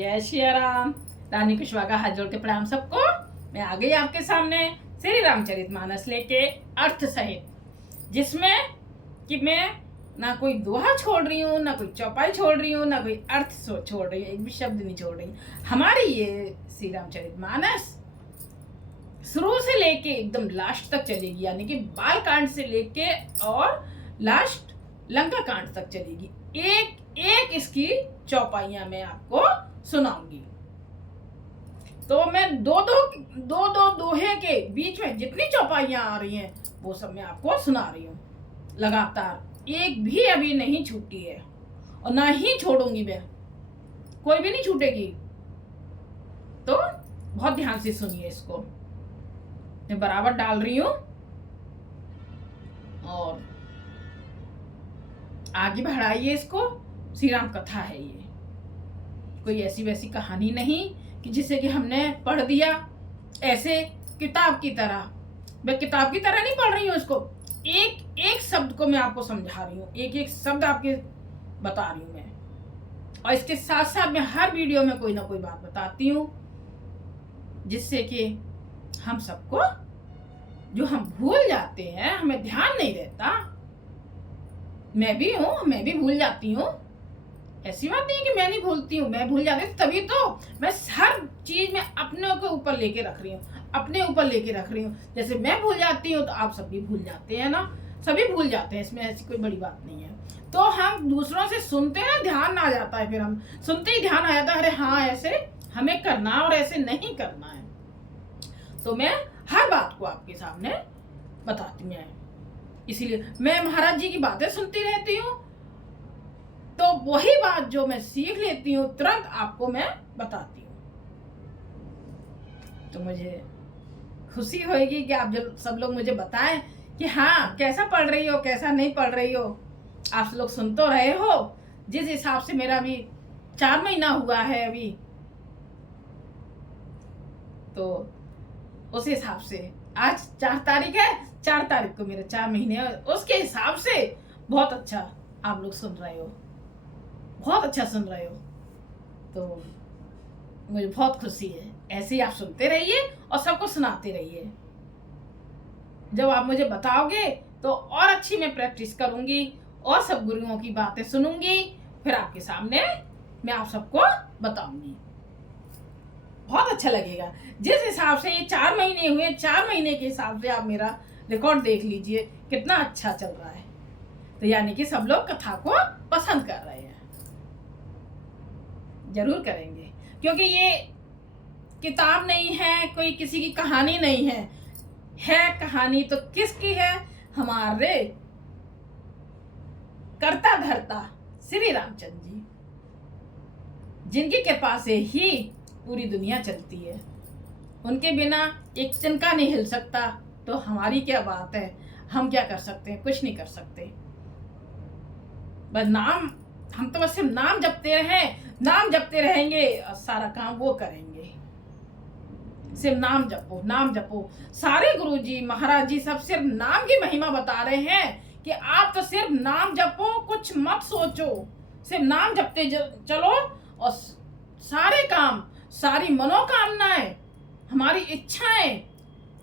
जय श्री राम। रानी कुशवाहा का हाथ जोड़ के प्रणाम सबको। मैं आ गई आपके सामने श्री रामचरितमानस लेके अर्थ सहित, जिसमें कि मैं ना कोई दोहा छोड़ रही हूँ, ना कोई चौपाई छोड़ रही हूँ, ना कोई अर्थ छोड़ रही हूँ, एक भी शब्द नहीं छोड़ रही। हमारी ये श्री रामचरितमानस शुरू से लेके एकदम लास्ट तक चलेगी, यानी कि बाल कांड से लेके और लास्ट लंका कांड तक चलेगी। एक एक इसकी चौपाइयां मैं आपको सुनाऊंगी। तो मैं दो दोहे के बीच में जितनी चौपाइयां आ रही हैं वो सब मैं आपको सुना रही हूँ लगातार, एक भी अभी नहीं छूटी है और ना ही छोड़ूंगी मैं, कोई भी नहीं छूटेगी। तो बहुत ध्यान से सुनिए इसको, मैं बराबर डाल रही हूँ और आगे बढ़ाइए इसको। श्री राम कथा है ये, कोई ऐसी वैसी कहानी नहीं कि जिसे कि हमने पढ़ दिया ऐसे किताब की तरह। मैं किताब की तरह नहीं पढ़ रही हूँ इसको, एक एक शब्द को मैं आपको समझा रही हूँ, एक एक शब्द आपके बता रही हूँ मैं। और इसके साथ साथ मैं हर वीडियो में कोई ना कोई बात बताती हूँ जिससे कि हम सबको, जो हम भूल जाते हैं, हमें ध्यान नहीं रहता। मैं भी हूँ, मैं भी भूल जाती हूँ, ऐसी बात नहीं है कि मैं नहीं भूलती हूँ, मैं भूल जाती हूँ। तभी तो मैं हर चीज में अपने के ऊपर लेके रख रही हूँ, अपने ऊपर लेके रख रही हूँ। जैसे मैं भूल जाती हूँ तो आप सब भी भूल जाते हैं ना, सभी भूल जाते हैं, इसमें ऐसी कोई बड़ी बात नहीं है। तो हम दूसरों से सुनते हैं, ध्यान आ जाता है, फिर हम सुनते ही ध्यान आ जाता है, अरे हाँ ऐसे हमें करना है और ऐसे नहीं करना है। तो मैं हर बात को आपके सामने बताती हूँ, इसीलिए मैं महाराज जी की बातें सुनती रहती हूँ। तो वही बात जो मैं सीख लेती हूँ तुरंत आपको मैं बताती हूँ। तो मुझे खुशी होगी कि आप जब सब लोग मुझे बताएं कि हाँ कैसा पढ़ रही हो, कैसा नहीं पढ़ रही हो। आप लोग सुन तो रहे हो, जिस हिसाब से मेरा भी 4 महीना हुआ है अभी, तो उस हिसाब से आज 4 तारीख है, 4 तारीख को मेरे 4 महीने, उसके हिसाब से बहुत अच्छा आप लोग सुन रहे हो, बहुत अच्छा सुन रहे हो। तो मुझे बहुत खुशी है। ऐसे ही आप सुनते रहिए और सबको सुनाते रहिए। जब आप मुझे बताओगे तो और अच्छी मैं प्रैक्टिस करूंगी और सब गुरुओं की बातें सुनूंगी, फिर आपके सामने मैं आप सबको बताऊंगी। बहुत अच्छा लगेगा। जिस हिसाब से ये 4 महीने हुए, 4 महीने के हिसाब से आप मेरा रिकॉर्ड देख लीजिए कितना अच्छा चल रहा है। तो यानी कि सब लोग कथा को पसंद कर रहे हैं, जरूर करेंगे, क्योंकि ये किताब नहीं है, कोई किसी की कहानी नहीं है। कहानी तो किसकी है? हमारे कर्ता धर्ता श्री रामचंद्र जी, जिनकी कृपा से ही पूरी दुनिया चलती है। उनके बिना एक तिनका नहीं हिल सकता। तो हमारी क्या बात है, हम क्या कर सकते हैं? कुछ नहीं कर सकते। बस नाम, हम तो बस सिर्फ नाम जपते रहें, नाम जपते रहेंगे और सारा काम वो करेंगे। सिर्फ नाम जपो, नाम जपो। सारे गुरुजी महाराज जी सब सिर्फ नाम की महिमा बता रहे हैं कि आप तो सिर्फ नाम जपो, कुछ मत सोचो, सिर्फ नाम जपते चलो और सारे काम, सारी मनोकामनाएं, हमारी इच्छाएं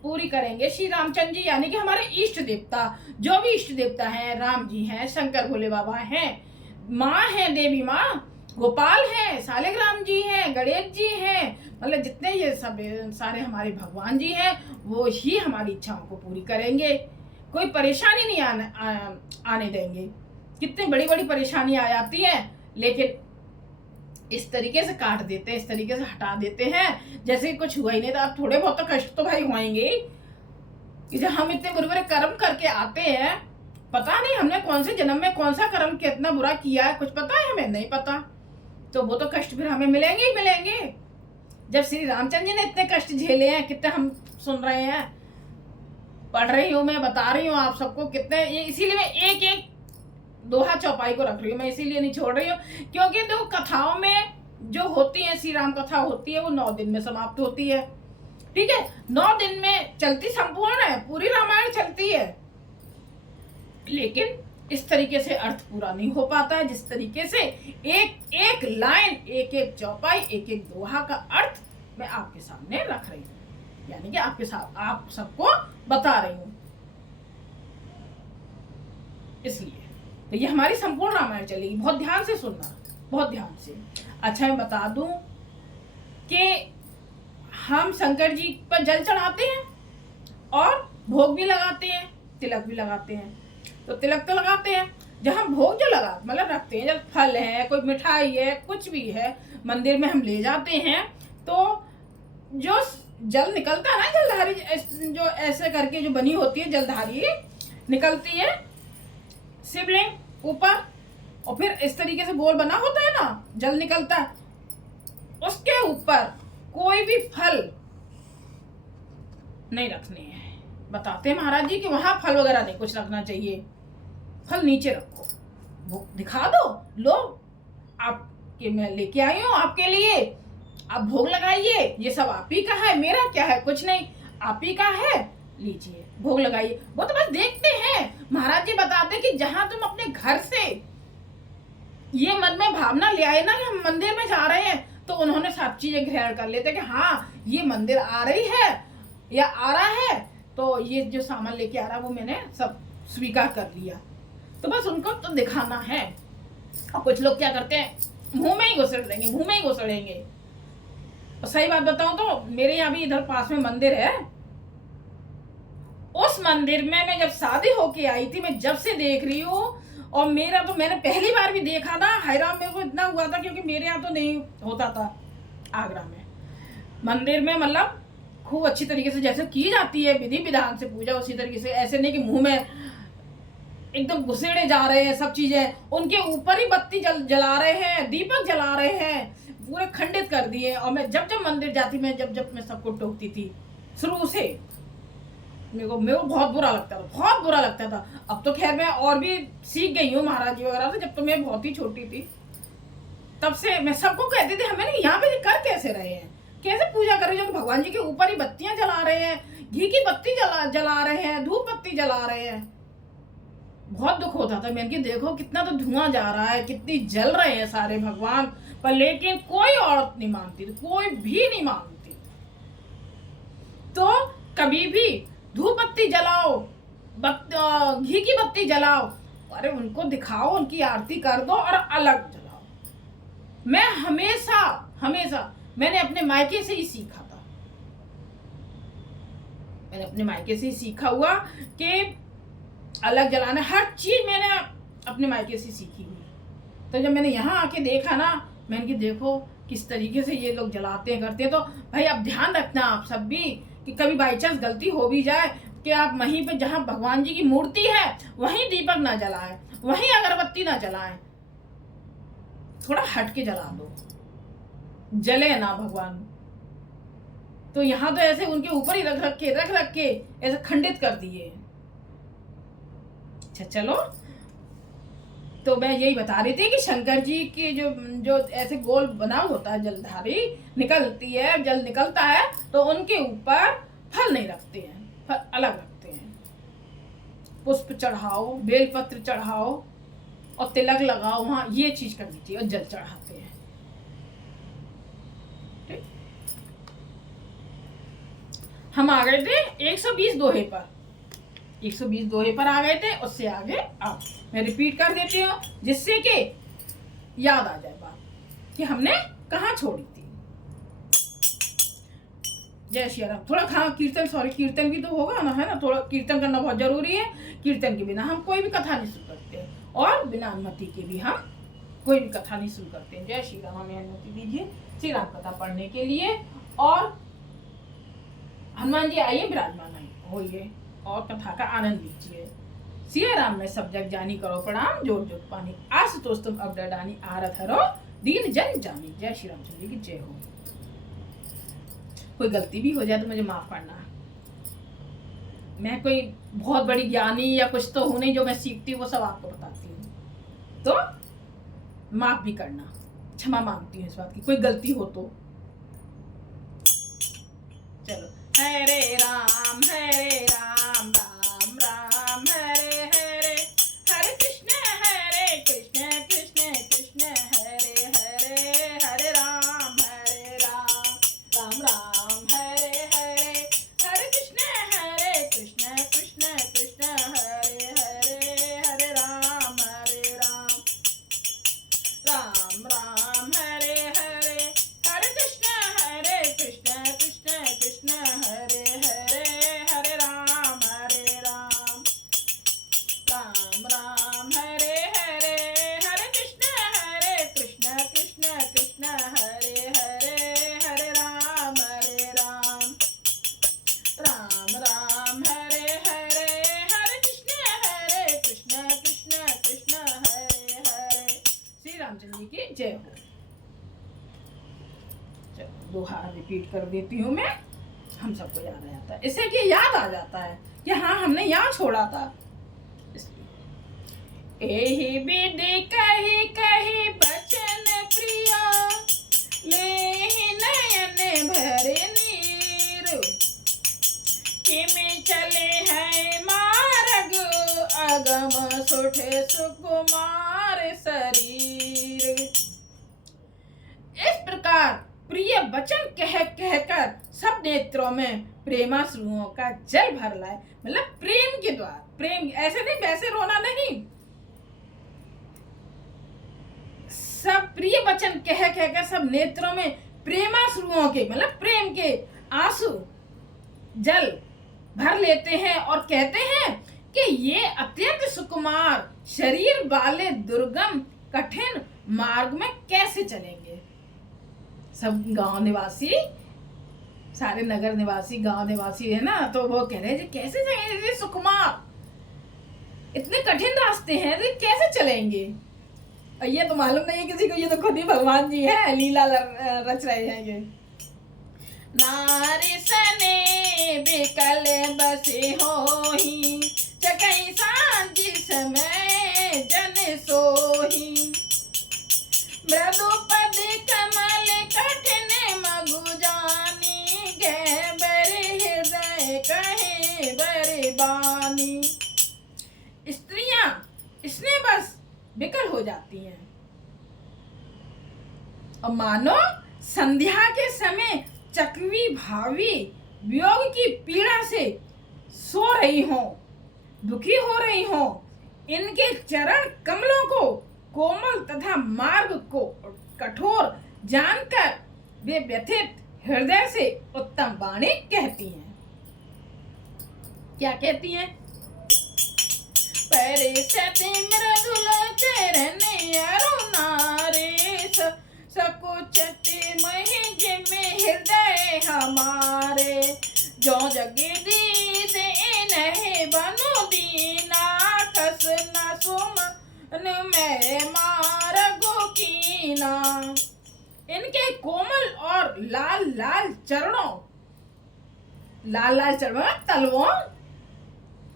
पूरी करेंगे श्री रामचंद्र जी, यानी कि हमारे इष्ट देवता। जो भी इष्ट देवता हैं, राम जी हैं, शंकर भोले बाबा हैं, माँ है देवी माँ, गोपाल है, सालिग्राम जी हैं, गणेश जी हैं, मतलब जितने ये सब सारे हमारे भगवान जी हैं, वो ही हमारी इच्छाओं को पूरी करेंगे। कोई परेशानी नहीं आने देंगे। कितनी बड़ी बड़ी परेशानी आ जाती है, लेकिन इस तरीके से काट देते हैं, इस तरीके से हटा देते हैं जैसे कुछ हुआ ही नहीं। तो आप थोड़े बहुत तो कष्ट तो भाई होंगे कि जब हम इतने बुरे बुरे कर्म करके आते हैं, पता नहीं हमने कौन से जन्म में कौन सा कर्म कितना बुरा किया है, कुछ पता है? हमें नहीं पता। तो वो तो कष्ट फिर हमें मिलेंगे ही मिलेंगे। जब श्री रामचंद्र जी ने इतने कष्ट झेले हैं, कितने हम सुन रहे हैं, पढ़ रही हूँ मैं, बता रही हूँ आप सबको कितने। इसीलिए मैं एक एक दोहा चौपाई को रख रही हूँ, मैं इसीलिए नहीं छोड़ रही हूँ, क्योंकि देखो कथाओं में जो होती है, श्री राम कथा होती है, वो 9 दिन में समाप्त होती है। ठीक है, 9 दिन में चलती संपूर्ण है, पूरी रामायण चलती है। लेकिन इस तरीके से अर्थ पूरा नहीं हो पाता है जिस तरीके से एक एक लाइन, एक एक चौपाई, एक एक दोहा का अर्थ मैं आपके सामने रख रही हूँ, यानी कि आपके साथ आप सबको बता रही हूँ। इसलिए तो ये हमारी संपूर्ण रामायण चलेगी, बहुत ध्यान से सुनना, बहुत ध्यान से। अच्छा, मैं बता दूं कि हम शंकर जी पर जल चढ़ाते हैं और भोग भी लगाते हैं, तिलक भी लगाते हैं। तो तिलक तो लगाते हैं, जब हम भोग जो लगा मतलब रखते हैं, जब फल है, कोई मिठाई है, कुछ भी है, मंदिर में हम ले जाते हैं, तो जो जल निकलता है ना, जलधारी जो ऐसे करके जो बनी होती है जलधारी निकलती है शिवलिंग ऊपर, और फिर इस तरीके से गोल बना होता है ना, जल निकलता है, उसके ऊपर कोई भी फल नहीं रखने हैं। बताते हैं महाराज जी कि वहां फल वगैरह नहीं कुछ रखना चाहिए, फल नीचे रखो, वो दिखा दो, लो आपके मैं लेके आई हूँ आपके लिए, आप भोग लगाइए, ये सब आप ही का है, मेरा क्या है, कुछ नहीं, आप ही का है, लीजिए भोग लगाइए। वो तो बस देखते हैं। महाराज जी बताते कि जहां तुम अपने घर से ये मन में भावना ले आए ना कि हम मंदिर में जा रहे हैं, तो उन्होंने सब चीजें ग्रहण कर लेते कि हाँ ये मंदिर आ रही है या आ रहा है, तो ये जो सामान लेके आ रहा है वो मैंने सब स्वीकार कर लिया। तो बस उनको तो दिखाना है। और कुछ लोग क्या करते हैं, मुंह में ही घुसड़ देंगे, मुंह में ही घुसड़ेंगे। और सही बात बताऊं तो मेरे यहाँ भी इधर पास में मंदिर है, उस मंदिर में मैं जब शादी होके आई थी, मैं जब से देख रही हूँ, और मेरा तो मैंने पहली बार भी देखा था, हैरान मेरे को इतना हुआ था क्योंकि मेरे यहाँ तो नहीं होता था आगरा में। मंदिर में मतलब खूब अच्छी तरीके से जैसे की जाती है विधि विधान से पूजा, उसी तरीके से, ऐसे नहीं कि मुंह में एकदम घुसेड़े जा रहे हैं सब चीजें, उनके ऊपर ही बत्ती जला रहे हैं, दीपक जला रहे हैं, पूरे खंडित कर दिए। और मैं जब जब मंदिर जाती, मैं जब मैं सबको टोकती थी शुरू से, मेरे को बहुत बुरा लगता था, बहुत बुरा लगता था। अब तो खैर मैं और भी सीख गई हूँ महाराज जी वगैरह से, जब तो मैं बहुत ही छोटी थी तब से मैं सबको कहती थी, हमें यहाँ पे कर कैसे रहे हैं, कैसे पूजा कर रहे हैं, जो भगवान जी के ऊपर ही बत्तियां जला रहे हैं, घी की बत्ती जला रहे हैं, धूप बत्ती जला रहे हैं। बहुत दुख होता था। मैंने कि देखो कितना तो धुआं जा रहा है, कितनी जल रहे हैं सारे भगवान, पर लेकिन कोई औरत नहीं मानती थी, कोई भी नहीं मानती। तो कभी भी धूप बत्ती जलाओ, घी की बत्ती जलाओ, अरे उनको दिखाओ, उनकी आरती कर दो और अलग जलाओ। मैं हमेशा हमेशा मैंने अपने मायके से ही सीखा था, मैंने अपने मायके से ही सीखा हुआ कि अलग जलाना, हर चीज मैंने अपने मायके से सीखी हुई। तो जब मैंने यहाँ आके देखा ना, मैंने कि देखो किस तरीके से ये लोग जलाते हैं करते हैं। तो भाई अब ध्यान रखना आप सब भी कि कभी बाई चांस गलती हो भी जाए कि आप वहीं पे जहाँ भगवान जी की मूर्ति है वहीं दीपक ना जलाएं, वहीं अगरबत्ती ना जलाएं, थोड़ा हट के जला दो, जले ना भगवान। तो यहाँ तो ऐसे उनके ऊपर ही रख के ऐसे खंडित कर दिए। अच्छा चलो, तो मैं यही बता रही थी कि शंकर जी की जो ऐसे गोल बना होता है, जलधारी निकलती है, जल निकलता है, तो उनके ऊपर फल नहीं रखते हैं, फल अलग रखते हैं। पुष्प चढ़ाओ, बेलपत्र चढ़ाओ और तिलक लगाओ, वहां ये चीज करनी चाहिए, और जल चढ़ाते हैं। ठीक, हम आ गए थे 120 दोहे पर, 120 दोहे पर आ गए थे। उससे आगे आओ, मैं रिपीट कर देती हूँ जिससे कि याद आ जाए बात कि हमने कहाँ छोड़ी थी। जय श्री राम। थोड़ा कीर्तन भी तो होगा ना, है ना, थोड़ा कीर्तन करना बहुत जरूरी है। कीर्तन के बिना हम कोई भी कथा नहीं सुन करते, और बिना अनुमति के भी हम कोई भी कथा नहीं सुन करते। जय श्री राम। हमें अनुमति दीजिए श्री राम कथा पढ़ने के लिए, और हनुमान जी आइए, विराजमान होइए और कथा का आनंद लीजिए। सिया राम में सब जग जानी, करो प्रणाम जोर जोर पानी, आशुतोष तुम अब डरदानी, आरत हरो दीन जन जानी। जय श्री रामचंद्र जी की जय हो। कोई गलती भी हो जाए तो मुझे माफ करना, मैं कोई बहुत बड़ी ज्ञानी या कुछ तो हूं नहीं, जो मैं सीखती हूँ वो सब आपको बताती हूँ, तो माफ भी करना, क्षमा मांगती हूँ इस बात की, कोई गलती हो तो। चलो, हरे राम राम राम हरे हरे, हरे कृष्ण जय हो। चलो दोहा रिपीट कर देती हूँ मैं, हम सबको याद आ जाता है, इससे कि याद आ जाता है कि हाँ हमने यहाँ छोड़ा था। एहि विधि कही कही बचन प्रिया, लेहि नयन भरे नीर, किमि चले हैं मार्ग अगम सुठे सुकुमार शरीर। इस प्रकार प्रिय वचन कह कहकर सब नेत्रों में प्रेमाश्रुओं का जल भर लाए। मतलब प्रेम के द्वारा, प्रेम ऐसे नहीं वैसे रोना नहीं, सब प्रिय वचन कह कहकर सब नेत्रों में प्रेमाश्रुओं के मतलब प्रेम के आंसू जल भर लेते हैं और कहते हैं कि ये अत्यंत सुकुमार शरीर वाले दुर्गम कठिन मार्ग में कैसे चलेंगे। सब गांव निवासी, सारे नगर निवासी गांव निवासी है ना, तो वो कह रहे हैं कैसे जाएंगे, सुकुमार इतने कठिन रास्ते हैं, कैसे चलेंगे। ये तो मालूम नहीं है किसी को, ये तो खुद ही भगवान जी है, लीला रच रहे हैं ये। नारी सने बिकल बसे होही, चकई सांझी समय जन सोही, मृदु पद कमल कठिन मगु जानी, गह बर हृदय कहे बर बानी। स्त्रियां इसने बस विकल हो जाती हैं और मानो संध्या के समय चक्रवी भावी वियोग की पीड़ा से सो रही हो, दुखी हो रही हो। इनके चरण कमलों को कोमल तथा मार्ग को कठोर जानकर वे व्यथित हृदय से उत्तम वाणी कहती हैं। क्या कहती हैं? परिसति मृदुल चरण अरुणारे, सकुचति महिज में हृदय हमारे, जो जगदीश इन्हें बनु दीना, कस न सुमन में मार्गो कीना। इनके कोमल और लाल लाल चरणों तलवों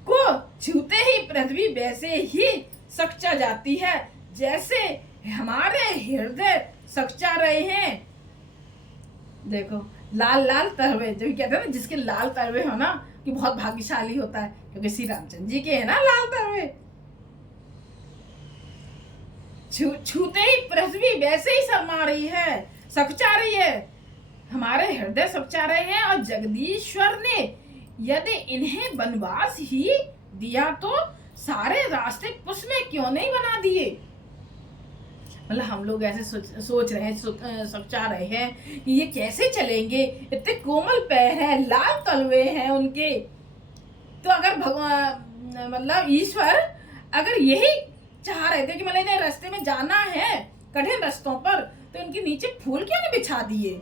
को छूते ही पृथ्वी वैसे ही सकचा जाती है जैसे हमारे हृदय सकचा रहे हैं। देखो लाल लाल तलवे, जो कहते हैं ना जिसके लाल तलवे हो ना कि बहुत भाग्यशाली होता है, क्योंकि श्री रामचंद्र जी के है ना लाल तलवे। छूते ही पृथ्वी वैसे ही शर्मा रही है, सकचा रही है, हमारे हृदय सकचा रहे हैं। और जगदीश्वर ने यदि इन्हें वनवास ही दिया तो सारे रास्ते पुष्प में क्यों नहीं बना दिए। मतलब हम लोग ऐसे सोच रहे हैं, सोचा रहे हैं कि ये कैसे चलेंगे, इतने कोमल पैर हैं, लाल तलवे हैं उनके। तो अगर भगवान मतलब ईश्वर अगर यही चाह रहे थे कि मतलब इन्हें रास्ते में जाना है कठिन रास्तों पर, तो इनके नीचे फूल क्यों नहीं बिछा दिए।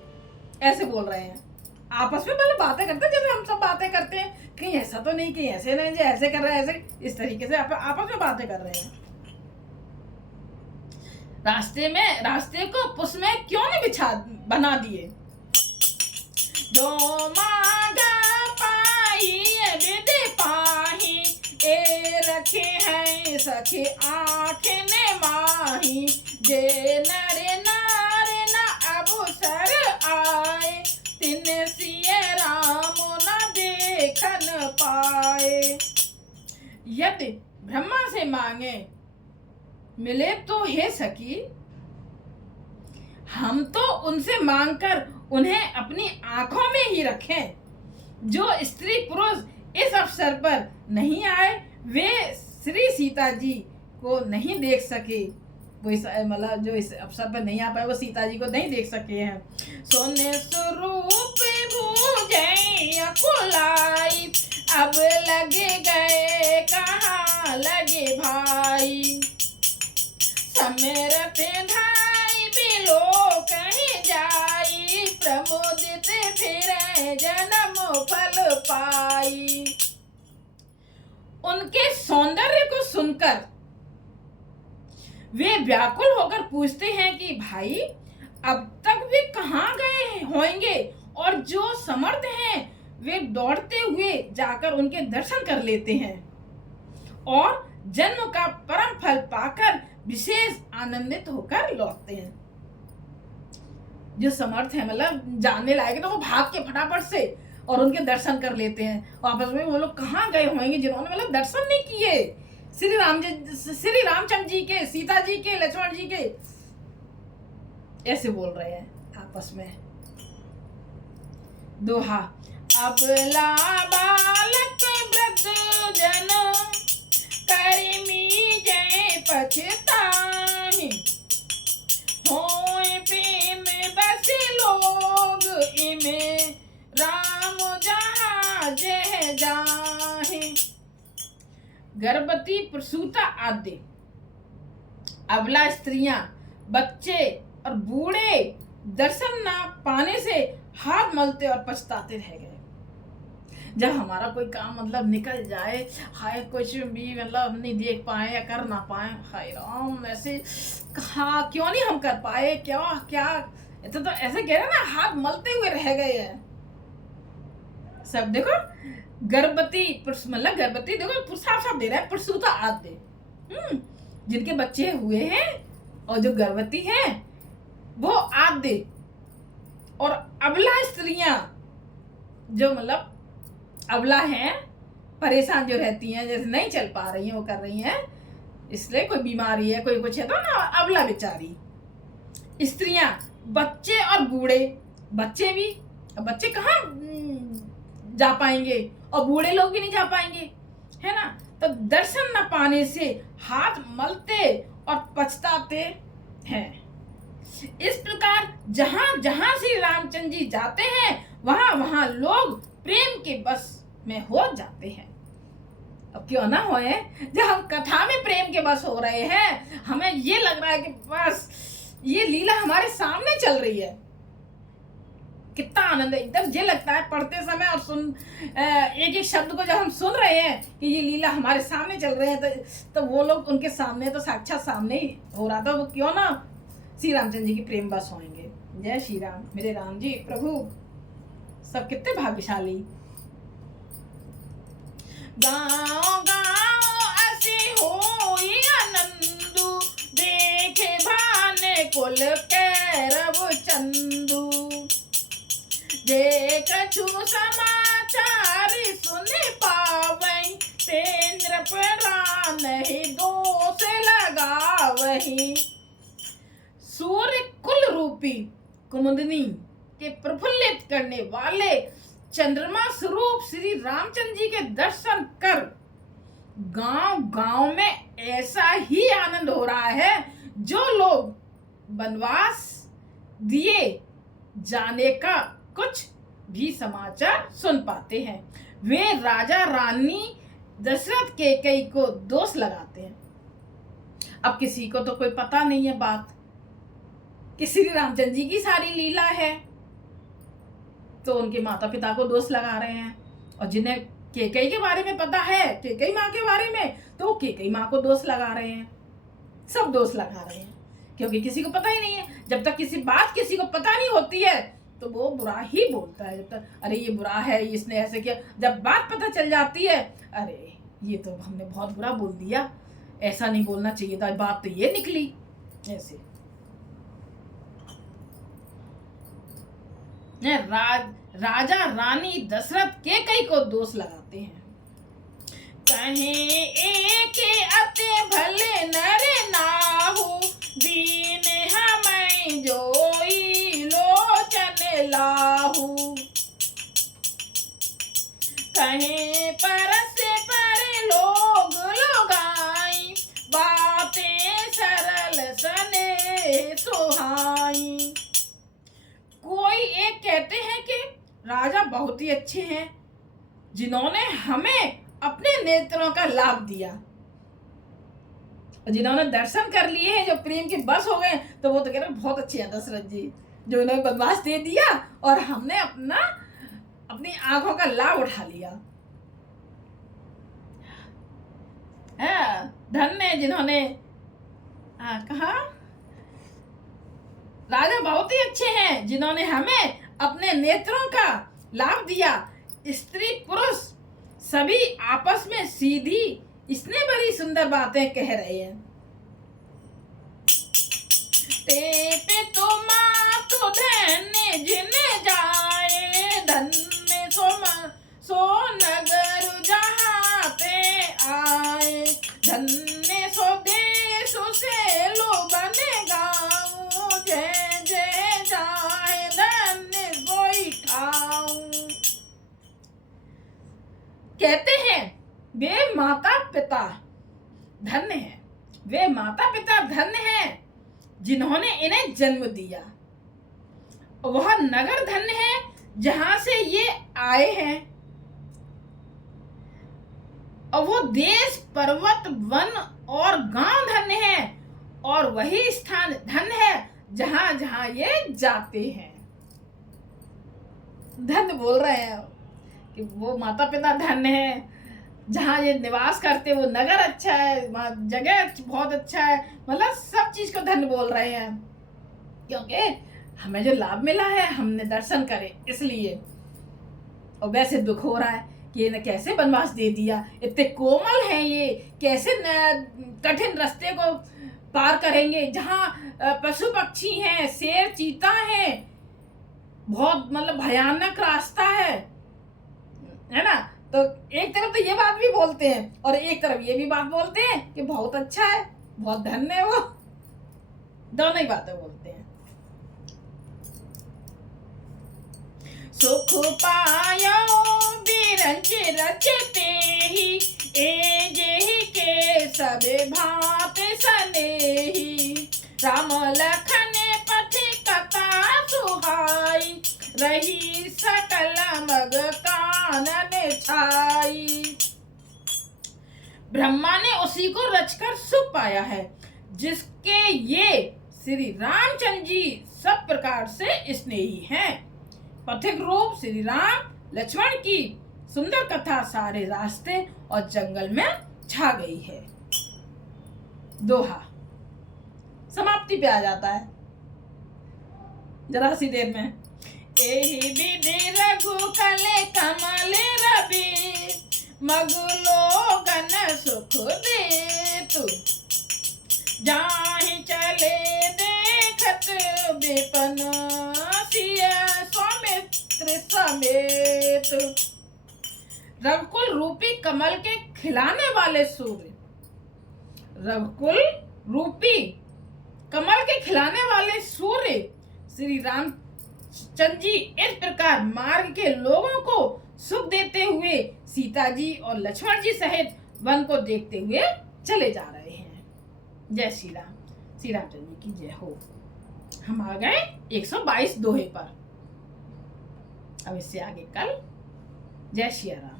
ऐसे बोल रहे हैं आपस में, मतलब बातें करते हैं जैसे हम सब बातें करते हैं, कहीं ऐसा तो नहीं, कहीं ऐसे नहीं, जो ऐसे कर रहे हैं ऐसे, इस तरीके से आपस में बातें कर रहे हैं। रास्ते को पुष्प में क्यों नहीं बना दिए। दो मांगा पाई विधि पाही, ए रखे हैं सखी आँख ने माही, जे नर नार न अवसर आए, तिन सिय राम न देखन पाए। यदि ब्रह्मा से मांगे मिले तो हे सखी, हम तो उनसे मांगकर उन्हें अपनी आंखों में ही रखें। जो स्त्री पुरुष इस अवसर पर नहीं आए वे श्री सीता जी को नहीं देख सके। वो मतलब जो इस अवसर पर नहीं आ पाए वो सीता जी को नहीं देख सके हैं। सोने स्वरूप भूजै अकुलाई, अब लगे गए कहाँ लगे भाई, समरथ भाई बिलो कहीं जाई, प्रमोदित फिर जन्म फल पाई। उनके सौंदर्य को सुनकर वे व्याकुल होकर पूछते हैं कि भाई अब तक वे कहाँ गए होंगे, और जो समर्थ हैं वे दौड़ते हुए जाकर उनके दर्शन कर लेते हैं और जन्म का परम फल पाकर विशेष आनंदित होकर लौटते हैं। जो समर्थ है मतलब जानने लायक, तो वो भाग के फटाफट से और उनके दर्शन कर लेते हैं। वापस में वो लोग कहाँ गए होंगे जिन्होंने मतलब दर्शन नहीं किए श्री रामचंद्र जी के, सीता जी के, लक्ष्मण जी के। ऐसे बोल रहे हैं आपस में। दोहा। अबला बालक वृद्ध जन करमी जय पछताहि, होय प्रेम बस लोग इमे राम जहाँ जय जाहि। गर्भवती, प्रसूता आदि अबला स्त्रियां, बच्चे और बूढ़े दर्शन ना पाने से हाथ मलते और पछताते रह गए। जब हमारा कोई काम मतलब निकल जाए, हाय कुछ भी मतलब नहीं देख पाए या कर ना पाए, हाय राम ऐसे कहा क्यों नहीं हम कर पाए, क्या क्या तो ऐसे कह रहे ना, हाथ मलते हुए रह गए हैं सब। देखो गर्भवती मतलब गर्भवती, देखो साफ साफ दे रहा है, प्रसूता आदि जिनके बच्चे हुए हैं और जो गर्भवती हैं वो आदि, और अबला स्त्रियां जो मतलब अबला हैं, परेशान जो रहती हैं, जैसे नहीं चल पा रही हैं, वो कर रही हैं इसलिए कोई बीमारी है, कोई कुछ है तो ना अबला बेचारी स्त्रियां, बच्चे और बूढ़े। बच्चे भी, बच्चे कहाँ जा पाएंगे और बूढ़े लोग भी नहीं जा पाएंगे, है ना। तो दर्शन न पाने से हाथ मलते और पछताते हैं। इस प्रकार जहां जहां श्री रामचंद्र जी जाते हैं वहां वहां लोग प्रेम के बस में हो जाते हैं। अब क्यों ना होए, जब हम कथा में प्रेम के बस हो रहे हैं, हमें ये लग रहा है कि बस ये लीला हमारे सामने चल रही है, कितना आनंद है। एकदम ये लगता है पढ़ते समय और सुन एक एक शब्द को जब हम सुन रहे हैं कि ये लीला हमारे सामने चल रहे हैं, तो वो लोग उनके सामने तो साक्षात सामने ही हो रहा था, वो क्यों ना श्री रामचंद्र जी की प्रेम बस होंगे। जय श्री राम, मेरे राम जी प्रभु सब कितने भाग्यशाली। गाँव गाँव असी होई आनंदु, देखे भाने कुल कैरव चंदू, जे कछु समाचार सुने पावई, तेंद्र प्राण ही दोष लगावही। सूर्य कुल रूपी कुमुदनी के प्रफुल्लित करने वाले चंद्रमा स्वरूप श्री रामचंद्र जी के दर्शन कर गांव गांव में ऐसा ही आनंद हो रहा है जो लोग वनवास दिए जाने का कुछ भी समाचार सुन पाते हैं। वे राजा रानी दशरथ कैकेयी को दोष लगाते हैं। अब किसी को तो कोई पता नहीं है बात कि श्री रामचंद्र जी की सारी लीला है, तो उनके माता पिता को दोष लगा रहे हैं। और जिन्हें कैकेयी के बारे में पता है, कैकेयी माँ के बारे में, तो वो कैकेयी माँ को दोष लगा रहे हैं। सब दोष लगा रहे हैं क्योंकि किसी को पता ही नहीं है। जब तक किसी बात किसी को पता नहीं होती है तो वो बुरा ही बोलता है। जब तक अरे ये बुरा है, इसने ऐसे किया, जब बात पता चल जाती है, अरे ये तो हमने बहुत बुरा बोल दिया, ऐसा नहीं बोलना चाहिए था, बात तो ये निकली। ऐसे राजा रानी दशरथ कैकेयी को दोष लगाते हैं। कहीं एक अति भले नर नाहु, दीन हमें जोई लोचन लाहू, कहीं परस पर लोग लगाई, बातें सरल सने सुहाई। कोई एक कहते हैं कि राजा बहुत ही अच्छे हैं जिन्होंने हमें अपने नेत्रों का लाभ दिया, जिन्होंने दर्शन कर लिए हैं, जो प्रेम के बस हो गए, तो वो तो कह रहे बहुत अच्छे हैं दशरथ जी, जो इन्होंने वनवास दे दिया और हमने अपनी आंखों का लाभ उठा लिया। धन्य जिन्होंने कहा राजा बहुत ही अच्छे हैं जिन्होंने हमें अपने नेत्रों का लाभ दिया। स्त्री पुरुष सभी आपस में सीधी इसने बड़ी सुंदर बातें कह रहे हैं। ते पे तो माँ तो धन्य जिन जाए, धन्य सो नगर जहाँ पे आए, धन्य सो देश से लो बने गाँव, जय जय जाए धन्य सोई ठाऊं। कहते हैं वे माता पिता धन्य हैं, वे माता पिता धन्य हैं जिन्होंने इन्हें जन्म दिया। वह नगर धन्य है जहां से ये आए हैं, और वो देश पर्वत वन और गांव धन्य है, और वही स्थान धन्य है जहां जहां ये जाते हैं। धन्य बोल रहे हैं कि वो माता पिता धन्य है, जहाँ ये निवास करते वो नगर अच्छा है, वहाँ जगह बहुत अच्छा है, मतलब सब चीज को धन्य बोल रहे हैं, क्योंकि हमें जो लाभ मिला है हमने दर्शन करे इसलिए। और वैसे दुख हो रहा है कि इन्हें कैसे वनवास दे दिया, इतने कोमल हैं ये, कैसे कठिन रास्ते को पार करेंगे, जहाँ पशु पक्षी हैं, शेर चीता है, बहुत मतलब भयानक रास्ता है ना। तो एक तरफ तो ये बात भी बोलते हैं और एक तरफ ये भी बात बोलते हैं कि बहुत अच्छा है, बहुत धन्य है वो, दोनों ही बातें बोलते हैं। सुख पायो बिरंच रचते ही, ए जेहि के सब भांत सनेही, राम लखन पथि कथा सुहाई, रही सकल मग कानन छाई। ब्रह्मा ने उसी को रचकर सुख पाया है जिसके ये श्री रामचंद्र जी सब प्रकार से स्नेही हैं। पथिक रूप श्री राम लक्ष्मण की सुंदर कथा सारे रास्ते और जंगल में छा गई है। दोहा समाप्ति पे आ जाता है जरा सी देर में। एहि विधि रघुकुल कमल रवि, मगलो गन सुख देतु, जाहि चले देखत विपन, सिय सौमित्र समेत। रघुकुल रूपी कमल के खिलाने वाले सूर्य, रघुकुल रूपी कमल के खिलाने वाले सूर्य श्री रामचंद्र जी इस प्रकार मार्ग के लोगों को सुख देते हुए सीता जी और लक्ष्मण जी सहित वन को देखते हुए चले जा रहे हैं। जय श्री राम, श्री रामचंद्र जी की जय हो। हम आ गए 122 दोहे पर, अब इससे आगे कल। जय श्री राम।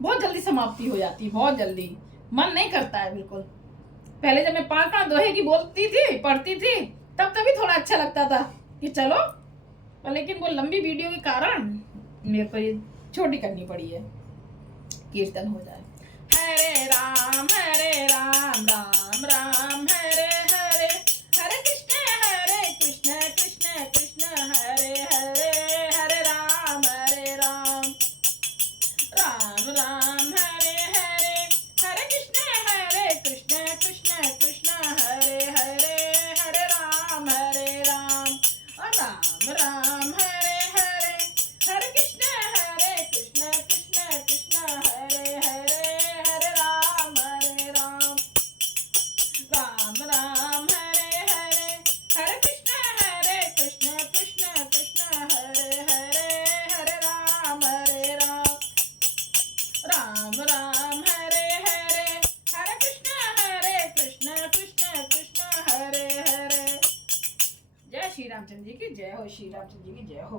बहुत जल्दी समाप्ति हो जाती है, बहुत जल्दी, मन नहीं करता है बिल्कुल। पहले जब मैं 5 दोहे की बोलती थी, पढ़ती थी, तब तभी थोड़ा अच्छा लगता था कि चलो, लेकिन वो लंबी वीडियो के कारण मेरे को ये छोटी करनी पड़ी है, कीर्तन हो जाए। हरे राम राम राम हरे हरे, हरे कृष्ण कृष्ण कृष्ण हरे हरे, हरे राम राम राम हरे हरे, हरे कृष्ण कृष्ण कृष्ण हरे हरे, हरे राम और राम हरे हरे, हरे कृष्ण कृष्ण कृष्ण हरे हरे, हरे राम राम हरे हरे, हरे कृष्ण कृष्ण कृष्ण हरे हरे, हरे राम राम हरे हरे, हरे कृष्ण कृष्ण कृष्ण हरे हरे। जय श्री रामचंद्र जी की जय हो, श्री रामचंद्र जी की जय हो।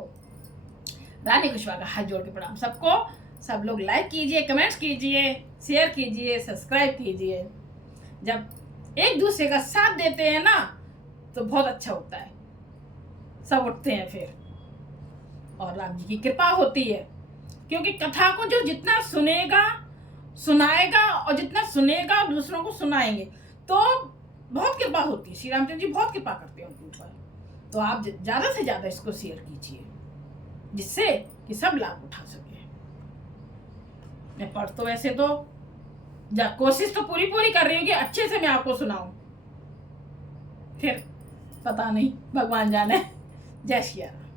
रानी कुशवाहा का हाथ जोड़ के प्रणाम सबको। सब लोग लाइक कीजिए, कमेंट्स कीजिए, शेयर कीजिए, सब्सक्राइब कीजिए। जब एक दूसरे का साथ देते हैं ना तो बहुत अच्छा होता है, सब उठते हैं फिर, और राम जी की कृपा होती है। क्योंकि कथा को जो जितना सुनेगा, सुनाएगा, और जितना सुनेगा दूसरों को सुनाएंगे, तो बहुत कृपा होती है, श्री रामचंद्र जी बहुत कृपा करते हैं उनके ऊपर। तो आप ज़्यादा से ज़्यादा इसको शेयर कीजिए, जिससे कि सब लाभ उठा सके। मैं पढ़ तो वैसे तो कोशिश तो पूरी कर रही हूँ कि अच्छे से मैं आपको सुनाऊं, फिर पता नहीं, भगवान जाने। जय श्री राम।